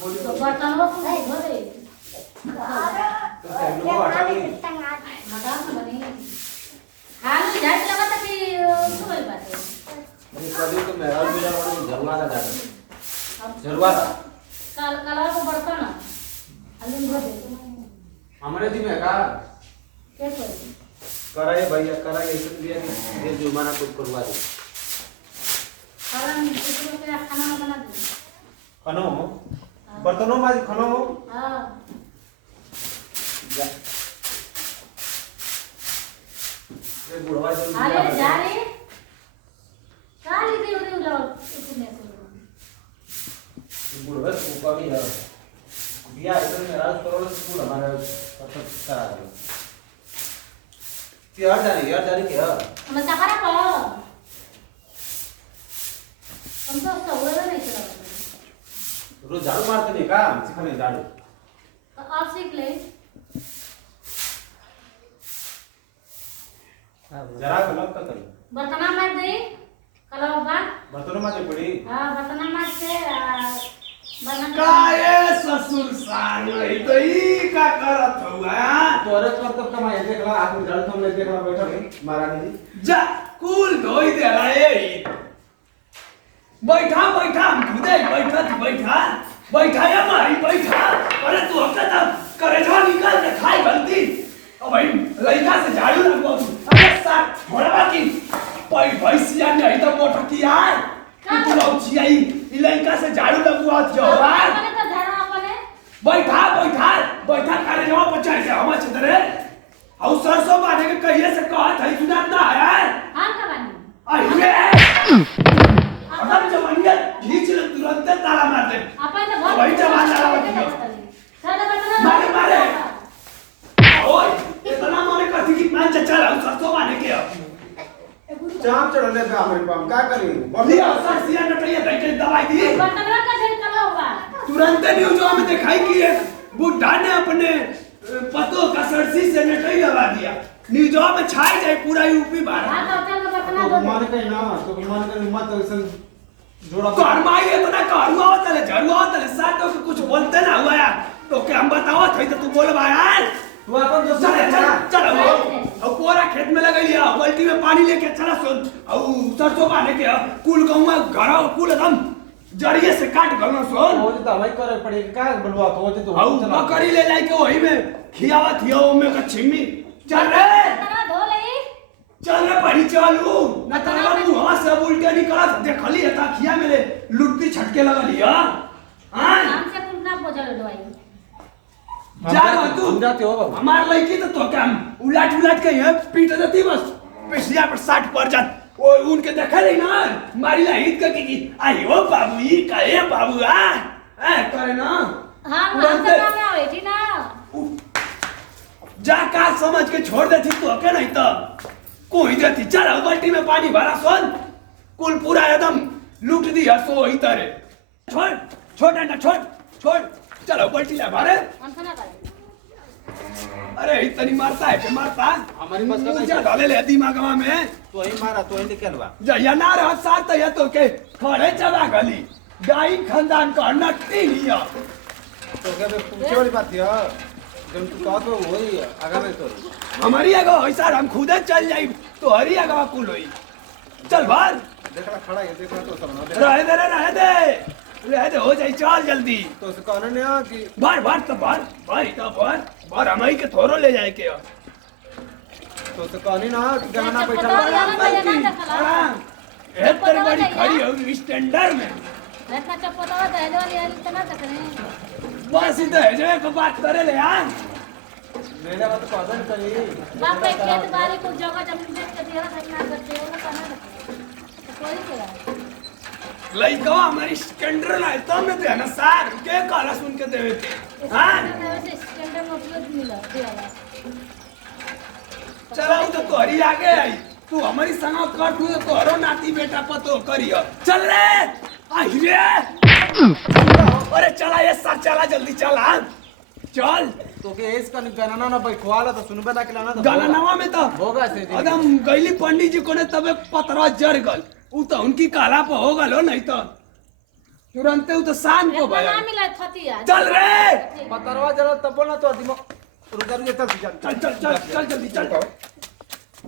तो बर्तन वो धो दे तो सैंडलो को हटा दी मटा बनी हाल जाट लगा था कि सुबह बात है ये कभी तो मेरा भी जा वाला जरूर आता है जरूर आता कल कल को बर्तन हल्दी धो दे हमारे जी में का क्या करें कराए भैया कराए ऐसे दिया कि ये जुर्माना कुछ करवा दे कारण किसी को खाना बना दे खानो बर्तनों में खानो हां ये बुढ़वा जो अरे जा रे काली दे उरे उला इतने बुढ़वा को भी है दिया इधर में राज करोड़ स्कूल हमारा सब करा दो यार जारी क्या हम सकारा को हम तो सवरा नहीं चला रोज झाड़ू मारते नहीं का सिखाने झाड़ू तो आप सीख ले जरा गलत का करी बर्तन में दे कलो बा बर्तनों में पड़ी हां बर्तन में से बर्तन काये ससुर सार नहीं तो ई का करत हुआ तोरे कर्तव्य कमाए देख ला आदमी झाड़ू थमले देख ला बैठा नहीं महारानी जी जा कुल धोई दे रहे बैठा बैठा हम खुदे बैठा या मारी बैठा अरे तू हकता करे जा निकाल के खाई गलती ओ भाई लइका से झाड़ू लगवा अरे साथ थोड़ा की भैंसिया नहीं तो मोटा किया तू लौची आई ई लइका से झाड़ू लगवा जो अपने तो झाड़ू अपने बैठा करे जाओ बच्चा से हम छतरे और सरसों बाटे के कहिए से कहत है सुनात ना है हां का बनी अरे अगर जवानिया खींच ले तुरंत ताला मार दे अपन तो बहुत वही जवान डाला होती है मारे ओए इतना मारे कथी की मान चचा रहा सरसों बाटे के चाप चढ़ले पे हमारे पाम का करी बढ़िया सर सिया नटैया दैके दवाई दी बर्तन का झेल कलो बा तुरंत न्यूज़ में दिखाई कि एक बुढ़ा ने अपने पतों का सरसी से नटई लगा दिया न्यूज़ में छाई जाए पूरा यूपी भारत हां तो चल बर्तन तो धो मान के ना तो मान के मत ऐसा जोड़ा करमाई इतना करुआ तले झरुआ तले साथों के कुछ बोलते ना हुआ यार तो क्या हम बताओ थे तो तू बोल भाई यार तू अपन दोस्त चल और पूरा खेत में लगा लिया बाल्टी में पानी लेके चला सुन और सरसों बांधे के कुल गौवा घर कुल एकदम जड़िए से काट गलना सुन वो तो हमारी करे पड़ी का बनवा तो तो और बकरी ले जाके वही में खियावा थिया में का छिमी चल रे बर्तन धो ले चल रे पड़ी चालू न तनवा मुंह से उल्टे निकला देखली है खिया मेरे लुटती छटके लगा लिया हां हमसे कुल ना बोझल दवाई जा तू हम जाते हो बाबू हमार लड़की तो क्या उलट के यहाँ पीट देती बस पिछलिया पर 60 पर जात वो उनके देखा नहीं ना मारी ला हित करके की आई हो बाबू ई कहे बाबू आ करे ना हां हम तो काम आवे थी ना जा का समझ के छोड़ देती तो के नहीं तो कोई देती चल बाल्टी में पानी भरा सोन कुल पूरा एकदम लूट दी हसो ही तरह छोड़ छोड़ ना छोड़ चलो बाल्टी ला भरे हम ना करे अरे इतनी मारता है के मारता हमारी बस का मुझे डाले ले दिमागवा में तो ही मारा तो ही निकलवा जया ना रहा साथ है तो के खड़े चला गली गाई खानदान का नट्टी लिया तो क्या पूछे वाली बात है जब तू कहा तो वही आगे में तो हमारी अगवा ऐसा हम खुदे चल जाई तो हरी अगवा कुल होई चल बाहर देखना खड़ा है देखना तो सब ना रह दे हो जाई चल जल्दी तो उसका कारण है कि बार हमारी के थोरो ले जाए के तो उसका कहानी ना कि गणना बैठा पता हुआ लगा ना देखला एक तेरी बड़ी खड़ी हो स्टैंडर्ड में इतना चपटा होता है वाली इतना तक नहीं बस इधर जो एक बात करे ले यार मेरा बात कदन करी बाप रे खेत बाड़ी को जगह जमीन बेच के दिया घटना करते हो ना करना तो कोई क्या लइका हमारी स्टैंडर्ड ना तो में देना सार के काला सुन के देवे के हां वैसे स्टैंडर्ड में उपयोग मिला देला चलो तो तोरी आगे आई तू हमारी संग कर तू तो हरो नाती बेटा पतो करियो चल रे आई रे अरे चला ये सर चला जल्दी चला चल तो के इस का गणना ना बैठवाला तो सुनबे ना के लाना तो गलनवा में तो होगा से एकदम गईली पंडित जी को ने तबे पतरा जर गल उ तो उनकी काला पे हो गलो नहीं तो तुरंत तो शाम को इतना भया ना मिला थतिया चल रे पतरवा जरा तब बोल ना तो दिमाग रुका रुका चल चल चल चल चल जल्दी चल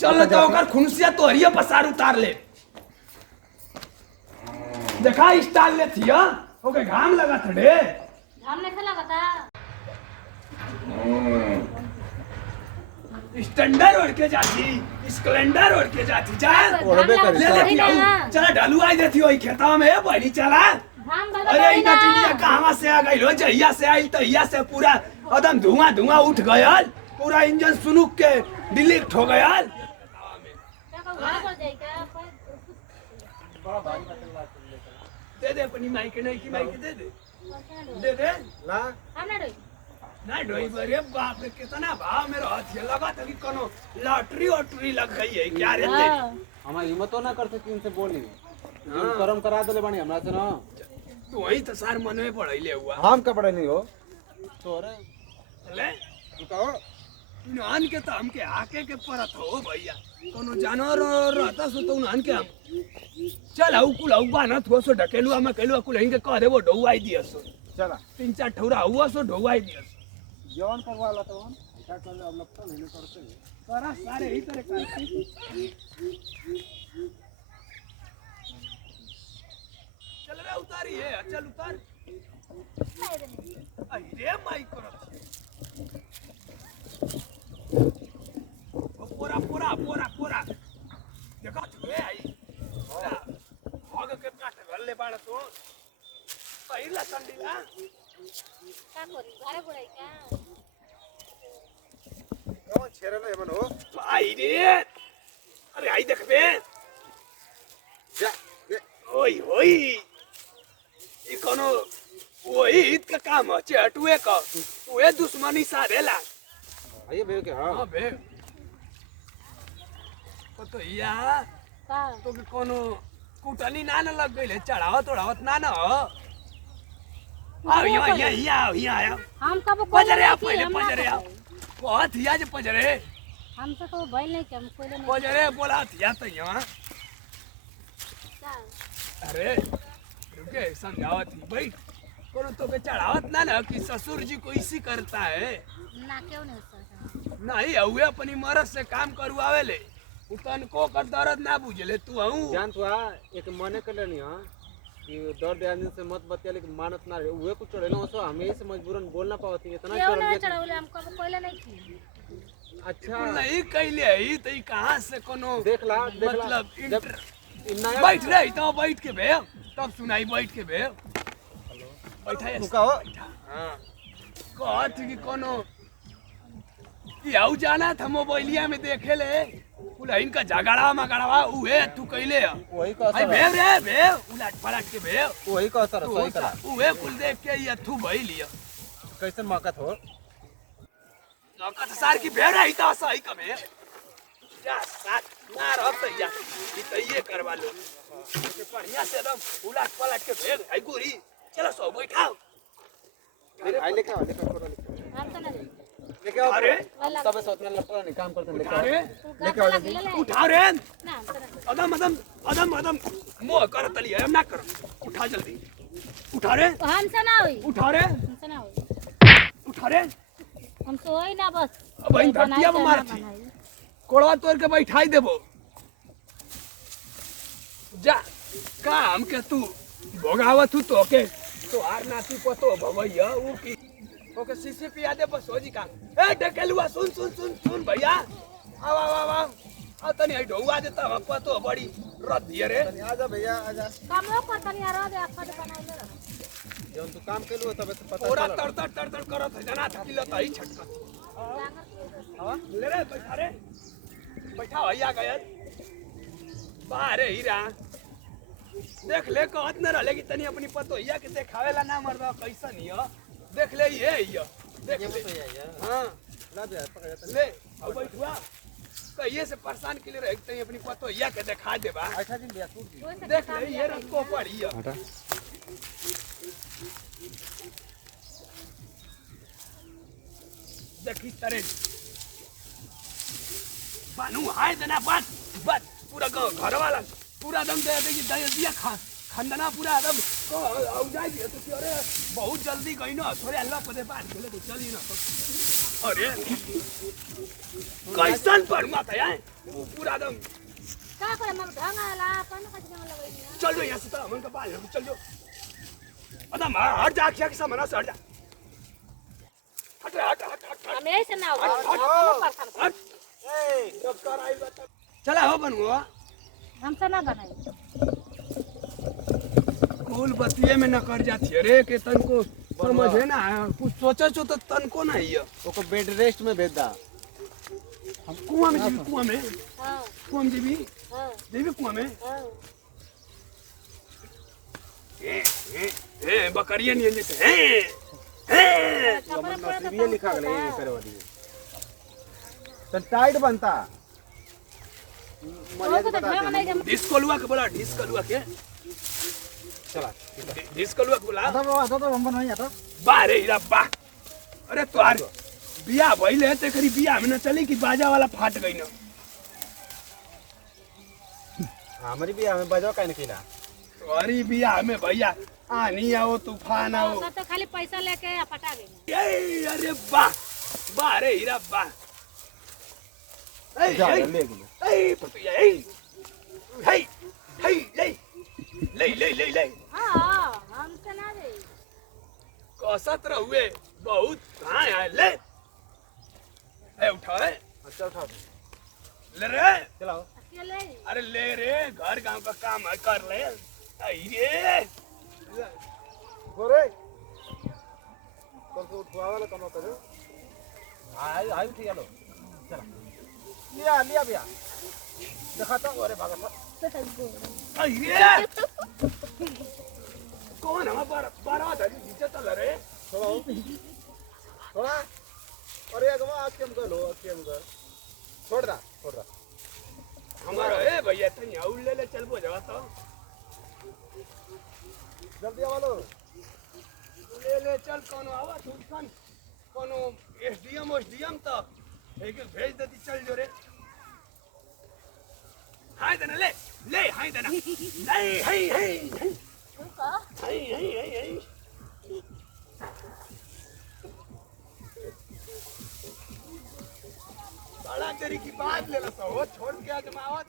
चल तो ओकर खुनसिया तो हरिया पसार उतार ले देखा स्टाइल ले थिया ओके घाम लगा थड़े हमने खेला कता स्टैंडर्ड ओढ़ के जाती स्प्लेंडर ओढ़ के जाती जा ओढ़बे करी, ले ले चला ढालू आई देती ओई खेतवा में बड़ी चला हम गदा अरे इ नटिया कहां से आ गई हो जहिया से आई तहिया से पूरा एकदम धुआं धुआं उठ गयल पूरा इंजन सुनुक के डिलीट हो गयल घर पर जाई का बड़ा भाई का चल रहा दे दे अपनी माइक नहीं की माइक दे दे दे दे ला हमने डोई ना ढोई बरे बाप रे कितना भाव में रहत है लगा था कि कोनो लॉटरी ऑटरी लग गई है क्या रे तेरी हम हिम्मत ना कर सकी उनसे बोली हम कर्म करा देले बानी हमरा से ना तू वही तो सार मन में पढ़ैले हुआ हम का पढ़े नहीं हो तोरे ले तू कहो नान के तो हमके आके के परत हो भैया कोनो जानवर रहता सो तो नान के हम चल आउ कुल आउ बा ना थो सो ढकेलुआ में केलुआ कुल हिंगे कह देबो ढौआई दिया सो चला 3-4 ठौरा हुआ सो ढौआई दिया जवान करवा ला तो हम क्या कर ले हम लोग तो नहीं करते सारा सारे ही तरह करते चल रे उतारी है चल उतार अरे माई करत पूरा पूरा पूरा पूरा देखो छुए आई आगे के काट गल्ले बाड़ तो पहिला संडीला का करी घरे पड़ाई का कौन छेरे ना एमन हो आई रे अरे आई देख बे जा ओई होई ई कोनो वही हित का काम है चटुए का तू दुश्मनी साधेला आइए भैया के हां हाँ बे तो या का तो कि कोनो कुटनी ना न लग गई चढ़ावत उड़ावत ना न हो आओ यहाँ आया हम कब पजरे आ पहले पजरे आ बहुत हिया जे पजरे हमसे तो भइल नहीं कि हम कोई नहीं पजरे बोला हिया तो यहाँ का अरे रुके समझावत ही भाई कोनो तो के चढ़ावत ना न कि ससुर जी को इसी करता है ना क्यों नहीं सकता नहीं हुए अपनी मरद से काम करवावे ले उतन को कर दर्द ना बुझले तू हूँ जान तो एक मने कर लेनी हां कि दर्द आदमी से मत बतिया लेकिन मानत ना रहे उहे कुछ चढ़ेलो सो हमें से मजबूरन बोलना पावती इतना क्यों चढ़ नहीं गया चढ़ाउले हम कब कोई नहीं की अच्छा नहीं कैले ही तो ई कहाँ से कोनो देख ला मतलब जब नया बैठ रे तो बैठ के बे तब सुनाई बैठ के बे बैठा रुका हो हां कहत कि कोनो कि आउ जाना था मोबाइलिया में देखे ले कुल इनका झगड़ा मगड़वा उहे तू कैले वही का आई असर भेव रे भेव उलट पलट के भेव वही का असर सही करा उहे कुल देख के ये तू भइलिया कैसन मौका हो नौकत सार की भेव रही तो सही कमे जा साथ ना रहत या ई तो ये करवा लो के बढ़िया से एकदम उलट पलट के भेव आई गोरी चलो सो बैठाओ आई लेके आओ लेके हम तो नहीं लेके आओ अरे सब सोच में लपड़ा नहीं काम करते लेके आओ अरे लेके आओ ले ले उठा रे ना हम तो नहीं अदम अदम अदम अदम मोह कर तली हम ना कर उठा जल्दी उठा रे हमसे ना होई उठा रे हमसे ना होई उठा रे हमसे होई ना बस अब इन धरतिया में मार थी कोड़वा तोड़ के बैठाई देबो जा काम के तू भोगावत तू तो के तो हार नाती पतो भवैया ऊ की ओके सीसी पिया दे बस हो जी काम ए ढकेलुआ सुन सुन सुन सुन भैया आव आव आव आ तनी आई ढौआ देता हप्पा तो बड़ी रद दिए रे आजा भैया आजा काम हो पर तनी आ दे आपका बनाई ले जब तू काम केलु तब से पता पूरा तड़ करत है जना थकिला तई छटका हां ले रे बैठा रे बैठा भैया गया बाहर हीरा देख ले कहत न रहले कि तनी अपनी पतोहिया के देखावेला ना मरदा कैसन हिय देख ले ये हिय देख ले हां ला दे पकड़ जा ले अब बैठुआ कहिए से परेशान के लिए रह तनी अपनी पतोहिया के दिखा देबा अच्छा दिन दिया टूट देख ले ये रत को पड़ी है हटा देखी तरे बानू हाय देना बात पूरा घर वाला पूरा दम दे दिया खा खंडना पूरा एकदम तो अब जाए दिए तो अरे बहुत जल्दी गई ना थोड़े अल्लाह पदे बात खेले तो चली ना तो अरे कैसन परमा था यार पूरा दम का करे मग ढंगाला पण कधी मला लगेल चल जो यहाँ से तो अमन का बाल चल जो अदा हट जा क्या किसा मना से हट जा हट हट हट हट हम ऐसे ना हो हट ए डॉक्टर आई बता चला हो बनवा हमसे ना बनाई कुल बतिये में न कर जाती अरे के तन को समझे ना कुछ सोचे तो तन को ना ही ओको बेड रेस्ट में भेज दा हम कुआं में जीवी कुआं में हां कुआं में जीवी हां जीवी कुआं में हां बकरिया नहीं जैसे हैं कपड़ा पड़ा ये लिखा गया ये करे वाली तो टाइट बनता तो तो ढंग नहीं जम डिस्कोलुआ के बोला डिस्कोलुआ के चला डिस्कोलुआ के बोला तो हम नहीं आता बा रे हीरा बा अरे तोहार बिया भइले ते करी बिया में न चली कि बाजा वाला फाट गई न हमारी भी हमें बजाओ काहे निकला तोहरी बिया में भैया आनी आओ तूफान आओ तो खाली पैसा लेके पटा गई ए अरे बा बा रे हीरा बा ए जा ए ले गए ए पतुया ए हे हे ले हां हमसे ना रे कसत रहुए बहुत कहाँ है ले ए उठा है अच्छा उठा ले रे चलाओ अकेले अरे ले रे घर गांव का काम है कर ले आई रे गोरे कल को उठवा वाला काम करो आई आई उठ गया लो चला लिया लिया भैया देखा तो अरे भागा था आई रे कौन है बारात है नीचे चल रहे थोड़ा अरे अगवा आज के हम कर लो आज के हम कर छोड़ दा हमारा ए भैया तनी आउल ले चल बो जावा तो जल्दी आवा लो ले चल कोनो आवा तुमसन कोनो एसडीएम तो एक भेज देती चल जो रे हाय देना ले हाय देना नहीं हाय बड़ा तेरी की बात ले लो छोड़ के आज मावा